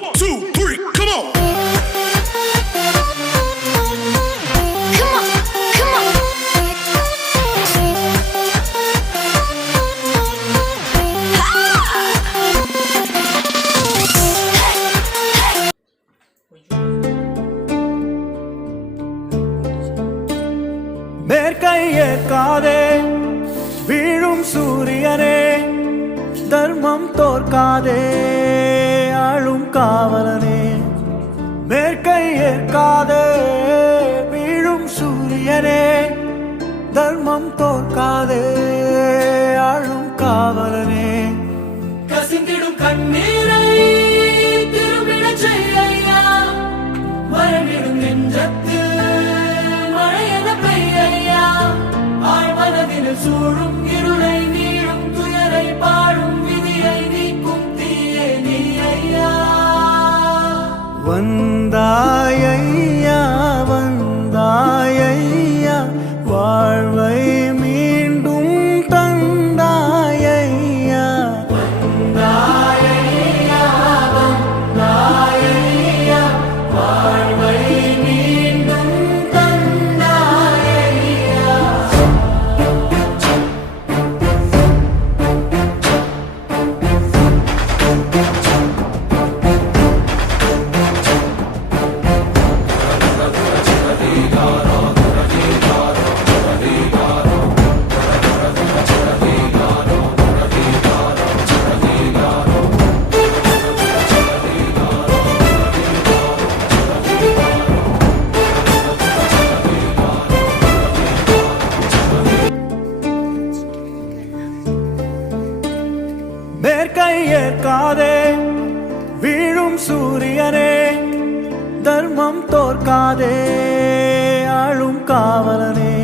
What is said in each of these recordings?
1, 2, 3, come on. மேற்கையேற்காதே வீழும் சூரியனே தர்மம் தோற்காதே ஆளும் காவலனே மேற்கையேற்காதே வீழும் சூரியனே தர்மம் தோற்காதே ஆளும் காவலனே கசிந்திடும் கண்ணீரை திரும்பிடச் செய்யா மரணிடும் நெஞ்சத்தில் மழையென பெய்யா ஆழ்மனதில் சூழும் இருளை நீளும் துயரை பாடும் விதியை நீக்கும் தீயே நீ ஐயா வந்தாயையா வந்தாயையா வாழ்வை மீண்டும் தந்தாயையா வந்தாயையா வந்தாயையா வாழ்வை மீண்டும் தந்தாயையா மேற்கையேற்காதே வீழும் சூரியனே தர்மம் தோற்காதே ஆளும் காவலனே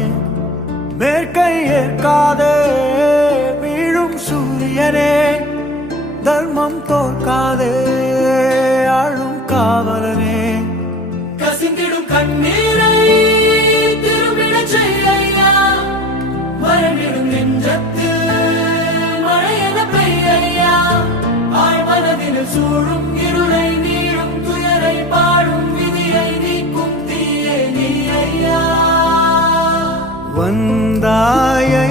மேற்கையேற்காதே வீழும் சூரியனே தர்மம் தோற்காதே ஆளும் காவலனே கசிந்திடும் கண்ணீரை திரும்பிடச் செய்யா மரணிடும் நெஞ்சத்தில் மழையென பெய்யா ஆழ்மனதில் சூழும் இருளை நீளும் துயரை பாடும் விதியை நீக்கும் தீயே நீ ஐயா வந்தாயை